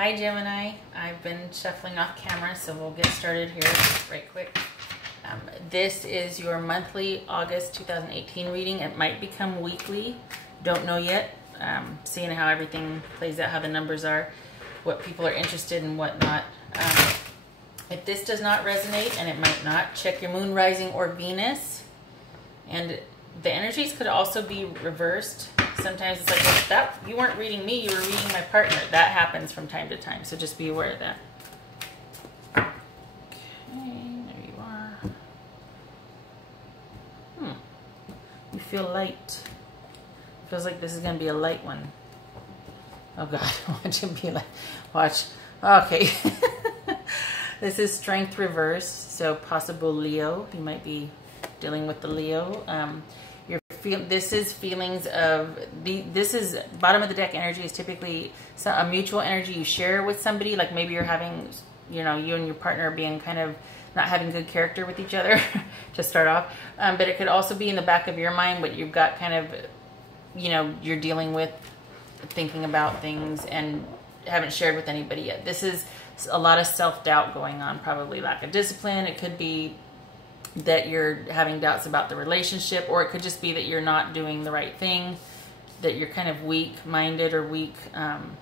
Hi Gemini, I've been shuffling off camera, so we'll get started here right quick. This is your monthly August 2018 reading. It might become weekly, don't know yet. Seeing how everything plays out, how the numbers are, what people are interested in, whatnot. If this does not resonate, and it might not, check your moon, rising, or Venus. And the energies could also be reversed. Sometimes it's like, that you weren't reading me, you were reading my partner. That happens from time to time, so just be aware of that. Okay, there you are. You feel light. Feels like this is going to be a light one. Oh God, watch it be like, watch. Okay. This is Strength reverse, so possible Leo. You might be dealing with the Leo. This is feelings of this is bottom of the deck energy is typically a mutual energy you share with somebody. Like maybe you're having, you know, you and your partner being kind of not having good character with each other to start off. But it could also be in the back of your mind what you've got kind of, you know, you're dealing with, thinking about things and haven't shared with anybody yet. This is a lot of self-doubt going on, probably lack of discipline. It could be that you're having doubts about the relationship, or it could just be that you're not doing the right thing, that you're kind of weak-minded or weak, kind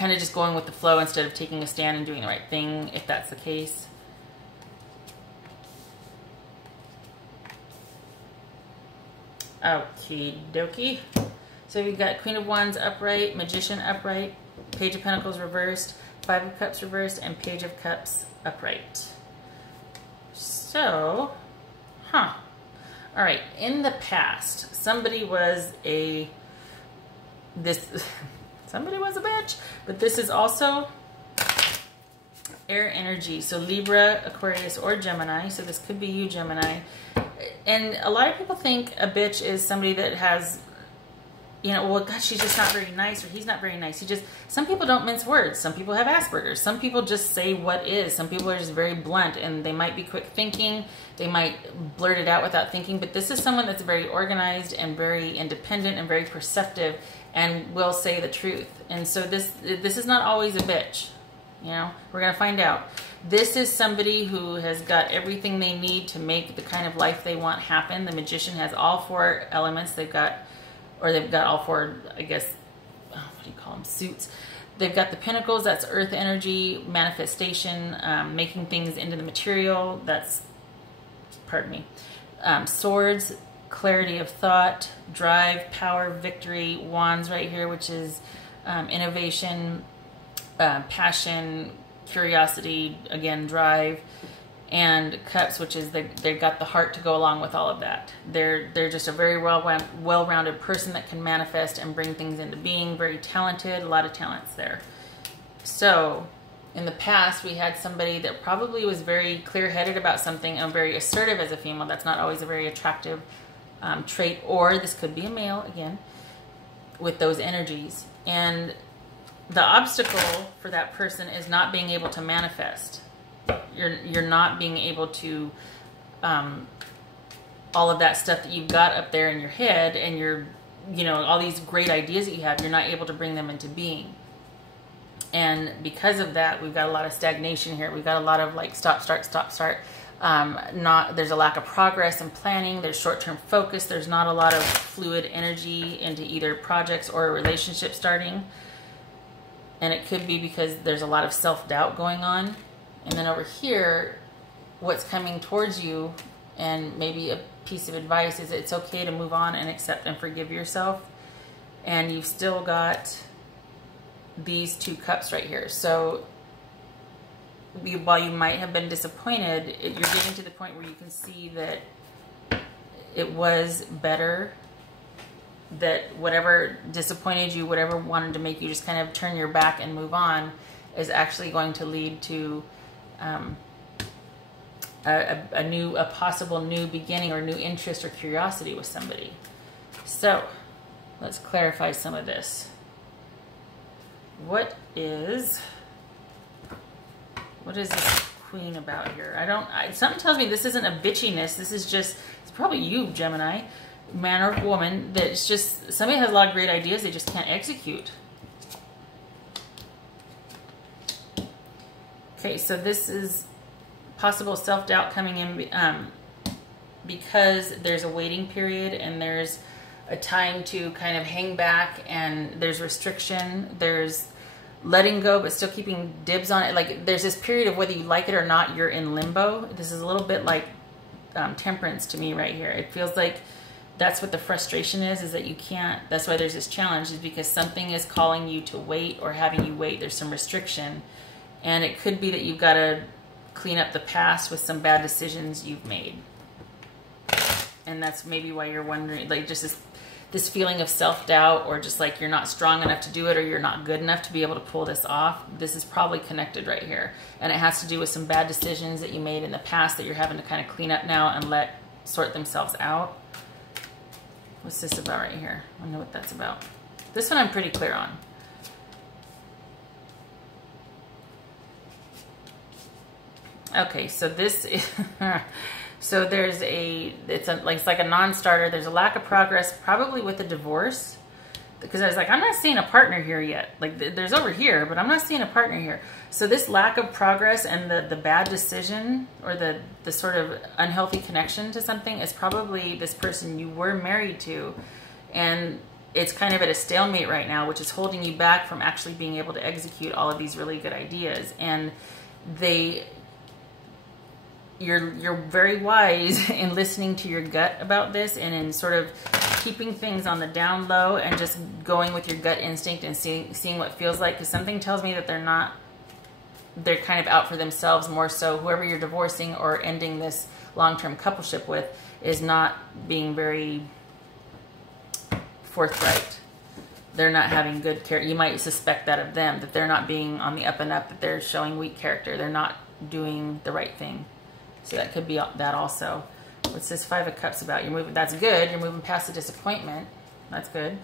of just going with the flow instead of taking a stand and doing the right thing, if that's the case. Okie dokie. So we've got Queen of Wands upright, Magician upright, Page of Pentacles reversed, Five of Cups reversed, and Page of Cups upright. So, all right, in the past, somebody was a bitch, but this is also air energy. So Libra, Aquarius, or Gemini. So this could be you, Gemini. And a lot of people think a bitch is somebody that has, you know, well, God, she's just not very nice, or he's not very nice. Some people don't mince words. Some people have Asperger's. Some people just say what is. Some people are just very blunt, and they might be quick thinking. They might blurt it out without thinking. But this is someone that's very organized and very independent and very perceptive and will say the truth. And so this is not always a bitch. You know, we're going to find out. This is somebody who has got everything they need to make the kind of life they want happen. The Magician has all four elements. They've got all four, I guess, what do you call them, suits. They've got the Pentacles, that's earth energy, manifestation, making things into the material, that's, pardon me, swords, clarity of thought, drive, power, victory, wands right here, which is innovation, passion, curiosity, again, drive, and Cups, which is they've got the heart to go along with all of that. They're just a very well-rounded person that can manifest and bring things into being. Very talented, a lot of talents there. So in the past, we had somebody that probably was very clear-headed about something and very assertive as a female. That's not always a very attractive trait. Or this could be a male, again, with those energies. And the obstacle for that person is not being able to manifest. You're not being able to, all of that stuff that you've got up there in your head, and you know, all these great ideas that you have, you're not able to bring them into being. And because of that, we've got a lot of stagnation here. We've got a lot of like stop, start, stop, start. There's a lack of progress and planning. There's short-term focus. There's not a lot of fluid energy into either projects or a relationship starting. And it could be because there's a lot of self-doubt going on. And then over here, what's coming towards you, and maybe a piece of advice, is it's okay to move on and accept and forgive yourself. And you've still got these two cups right here. So while you might have been disappointed, you're getting to the point where you can see that it was better, that whatever disappointed you, whatever wanted to make you just kind of turn your back and move on, is actually going to lead to a possible new beginning, or new interest or curiosity with somebody. So let's clarify some of this. What is this Queen about here? Something tells me this isn't a bitchiness. This is just, it's probably you, Gemini, man or woman, that it's just somebody has a lot of great ideas, they just can't execute. Okay, so this is possible self-doubt coming in because there's a waiting period and there's a time to kind of hang back, and there's restriction, there's letting go but still keeping dibs on it. Like there's this period of whether you like it or not, you're in limbo. This is a little bit like temperance to me right here. It feels like that's what the frustration is that you can't, that's why there's this challenge, is because something is calling you to wait or having you wait. There's some restriction, and it could be that you've got to clean up the past with some bad decisions you've made. And that's maybe why you're wondering, like just this feeling of self-doubt, or just like you're not strong enough to do it, or you're not good enough to be able to pull this off. This is probably connected right here. And it has to do with some bad decisions that you made in the past that you're having to kind of clean up now and let sort themselves out. What's this about right here? I know what that's about. This one I'm pretty clear on. Okay, so this is... So there's it's like a non-starter. There's a lack of progress, probably with a divorce. Because I was like, I'm not seeing a partner here yet. Like there's over here, but I'm not seeing a partner here. So this lack of progress and the bad decision, or the sort of unhealthy connection to something, is probably this person you were married to. And it's kind of at a stalemate right now, which is holding you back from actually being able to execute all of these really good ideas. And you're very wise in listening to your gut about this, and in sort of keeping things on the down low and just going with your gut instinct and seeing what feels like. Because something tells me that they're kind of out for themselves more so. Whoever you're divorcing or ending this long-term coupleship with is not being very forthright. They're not having good character. You might suspect that of them, that they're not being on the up and up, that they're showing weak character. They're not doing the right thing. So that could be that also. What's this Five of Cups about? You're moving, that's good. You're moving past the disappointment. That's good.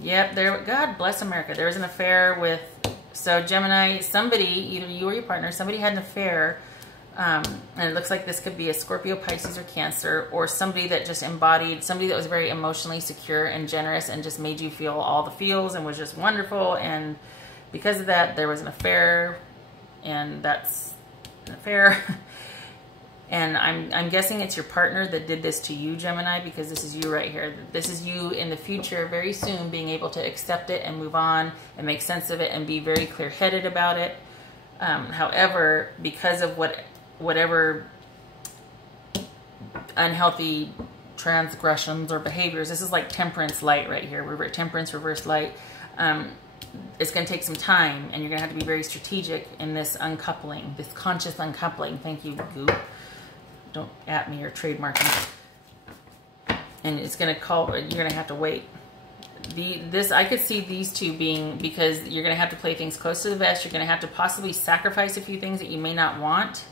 Yep, there, God bless America. There was an affair with, so Gemini, somebody, either you or your partner, somebody had an affair. And it looks like this could be a Scorpio, Pisces, or Cancer, or somebody that just embodied, somebody that was very emotionally secure and generous and just made you feel all the feels and was just wonderful. And because of that, there was an affair, and that's an affair. And I'm guessing it's your partner that did this to you, Gemini, because this is you right here. This is you in the future, very soon, being able to accept it and move on and make sense of it and be very clear-headed about it. However, because of whatever unhealthy transgressions or behaviors, this is like temperance light right here. Temperance, reverse light. It's going to take some time, and you're going to have to be very strategic in this uncoupling, this conscious uncoupling. Thank you, Goop. Don't at me or trademarking. And it's going to call, you're going to have to wait. I could see these two being, because you're going to have to play things close to the vest. You're going to have to possibly sacrifice a few things that you may not want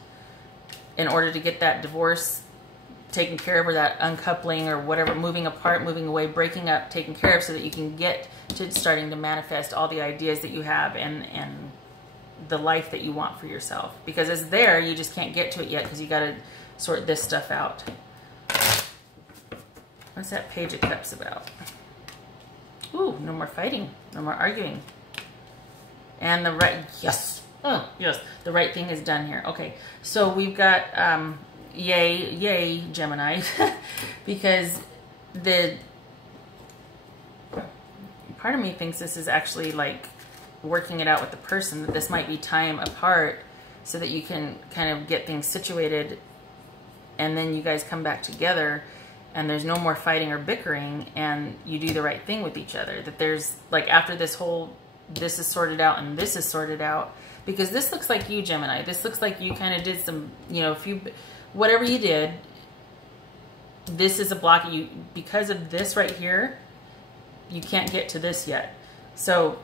in order to get that divorce taken care of, or that uncoupling, or whatever, moving apart, moving away, breaking up, taken care of, so that you can get to starting to manifest all the ideas that you have and the life that you want for yourself. Because it's there, you just can't get to it yet because you got to sort this stuff out. What's that Page of Cups about? Ooh, no more fighting, no more arguing. And the right, yes, oh, yes, the right thing is done here. Okay, so we've got, yay, Gemini, because part of me thinks this is actually like working it out with the person, that this might be time apart so that you can kind of get things situated, and then you guys come back together and there's no more fighting or bickering, and you do the right thing with each other. That there's, like, after this whole, this is sorted out and this is sorted out, because this looks like you, Gemini. This looks like you kind of did some, you know, whatever you did, this is a block. Because of this right here, you can't get to this yet. So,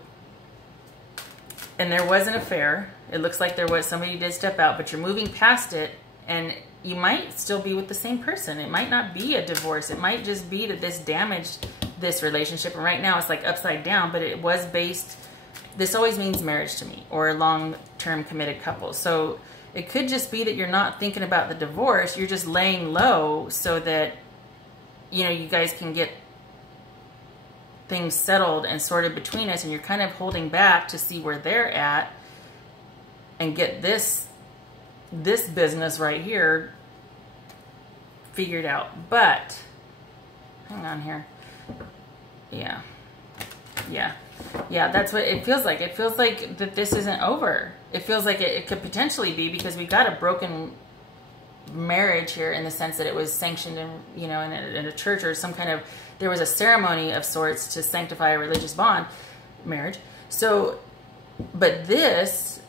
and there was an affair. It looks like there was, somebody did step out, but you're moving past it, and you might still be with the same person. It might not be a divorce. It might just be that this damaged this relationship, and right now it's like upside down, but it was based, this always means marriage to me, or a long-term committed couple. So it could just be that you're not thinking about the divorce. You're just laying low so that, you know, you guys can get things settled and sorted between us, and you're kind of holding back to see where they're at. and get this business right here figured out. But hang on here. Yeah, that's what it feels like. It feels like that this isn't over. It feels like it could potentially be, because we got a broken marriage here, in the sense that it was sanctioned in, you know, in a church, or some kind of, there was a ceremony of sorts to sanctify a religious bond, marriage. So, but this,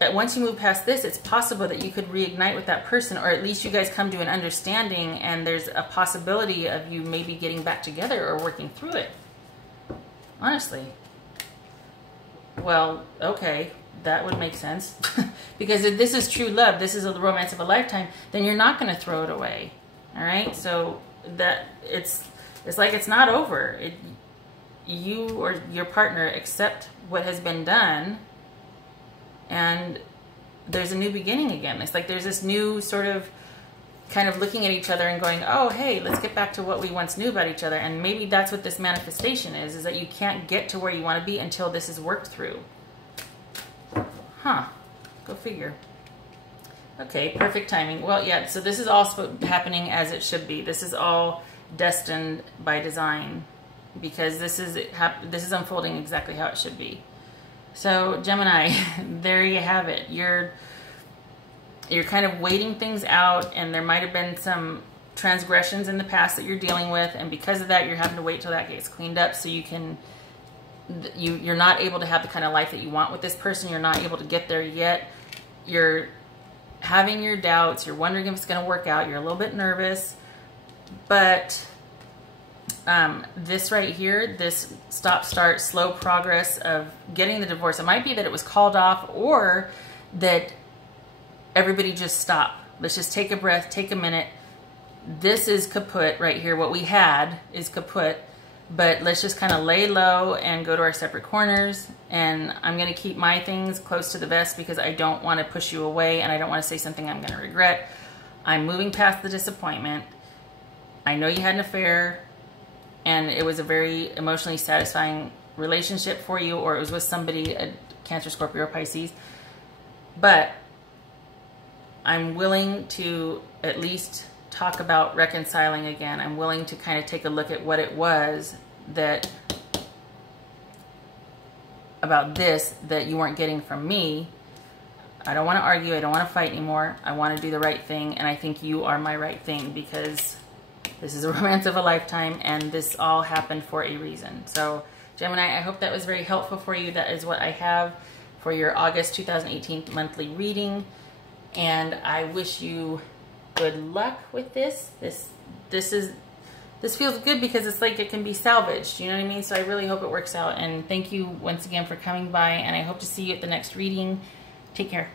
once you move past this, it's possible that you could reignite with that person, or at least you guys come to an understanding, and there's a possibility of you maybe getting back together or working through it. Honestly. Well, okay, that would make sense. Because if this is true love, this is a romance of a lifetime, then you're not going to throw it away. All right? So that it's like it's not over. You or your partner accept what has been done, and there's a new beginning again. It's like there's this new sort of kind of looking at each other and going, oh, hey, let's get back to what we once knew about each other. And maybe that's what this manifestation is that you can't get to where you want to be until this is worked through. Huh. Go figure. Okay, perfect timing. Well, yeah, so this is all happening as it should be. This is all destined by design, because this is unfolding exactly how it should be. So, Gemini, there you have it. You're kind of waiting things out, and there might have been some transgressions in the past that you're dealing with, and because of that, you're having to wait till that gets cleaned up so you can, you're not able to have the kind of life that you want with this person. You're not able to get there yet. You're having your doubts. You're wondering if it's going to work out. You're a little bit nervous, but this right here, this stop-start, slow progress of getting the divorce, it might be that it was called off, or that everybody just stop. Let's just take a breath, take a minute. This is kaput right here. What we had is kaput, but let's just kind of lay low and go to our separate corners. And I'm going to keep my things close to the vest, because I don't want to push you away, and I don't want to say something I'm going to regret. I'm moving past the disappointment. I know you had an affair, and it was a very emotionally satisfying relationship for you, or it was with somebody, a Cancer, Scorpio, or Pisces. But I'm willing to at least talk about reconciling again. I'm willing to kind of take a look at what it was that about this that you weren't getting from me. I don't want to argue. I don't want to fight anymore. I want to do the right thing, and I think you are my right thing, because this is a romance of a lifetime, and this all happened for a reason. So, Gemini, I hope that was very helpful for you. That is what I have for your August 2018 monthly reading. And I wish you good luck with this. This feels good, because it's like it can be salvaged. You know what I mean? So I really hope it works out. And thank you once again for coming by. And I hope to see you at the next reading. Take care.